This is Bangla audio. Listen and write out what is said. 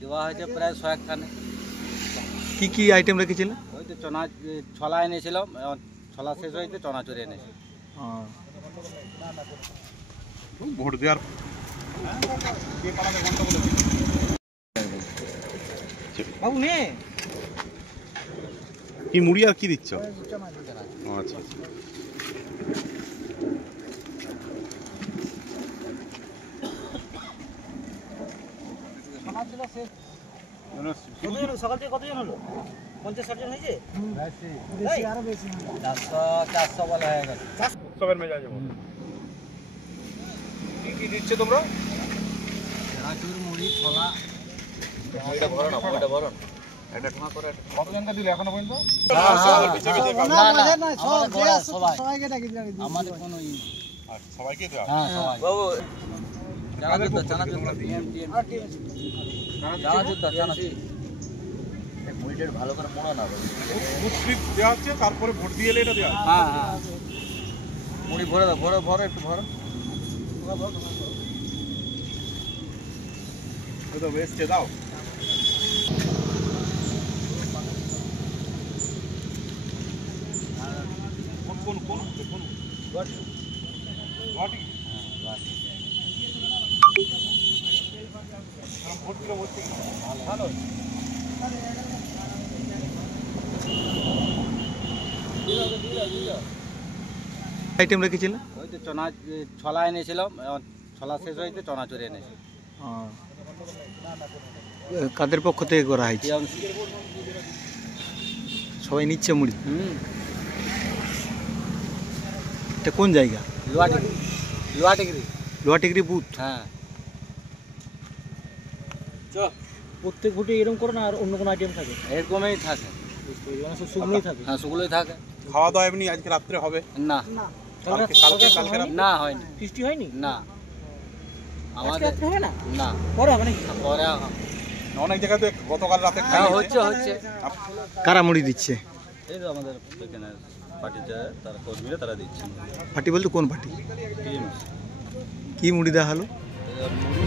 দেওয়া হয়েছে প্রায় 100 খানে। কি কি আইটেম রেখেছিলেন? ওই তো ছলা এনেছিলাম, ছলা শেষ হয়েছে, চনাচুরি এনেছি। ভোট দেওয়ার বাবু নে কি মুড়ি আর কি দিচ্ছ? আচ্ছা সকাল থেকে কতজন হলো? 50-60 জন হয়েছে? আরো বেশি 400 বলা হয়ে গেছে। সবের মেজাজ কি দিচ্ছে তোমরা? চনাচুর, মুড়ি, ছলা। এটা ভরো না, এটা ভরো না। এটা ঠোঙা করে কতজনটা দিলে এখনো পর্যন্ত? আমাদের কোনো সবাইকে দেওয়া? হ্যাঁ সবাই। বাবু মুড়িটা ভালো করে মোড়ো না। বুথ স্লিপ দেওয়া হচ্ছে, তারপরে ভোট দিয়ে এলে এটা দেওয়া হচ্ছে। হ্যাঁ হ্যাঁ, মুড়ি ভরে দাও, ভরো একটু ভরো। তো বেস্টে দাও। কোন গুয়াহাটি? ভোট দিলে বলছি ভালো। আইটেম রেখেছিলেন? ওই তো ছলা এনেছিলাম, ছলা শেষ হয়েছে, চনাচুরি এনেছি। কাদের পক্ষ থেকে করা হয়েছে? সবাই নিচ্ছে মুড়ি? এটা কোন জায়গা? লোহাটিগরি বুথ। হ্যাঁ, প্রত্যেক ভোটে এরকম করো না আর অন্য কোনো আইটেম থাকে? এরকমই থাকে। শুকনোই থাকে? হ্যাঁ, শুগুলোই থাকে। খাওয়া দাওয়া এমনি আজকে রাত্রে হবে? না, কালকে না হয়নি। বৃষ্টি হয়নি? না, আমাদের হবে না। না, পরে হবে নাকি? পরে অনেক জায়গায় তো গতকাল রাতে হচ্ছে। কারা মুড়ি দিচ্ছে? এই তো আমাদের এখানে পার্টিতে তারা কর্মীরা তারা দিচ্ছে। পার্টি বলতে কোন পার্টি? টিম কি মুড়ি দেওয়া হলো? মুড়ি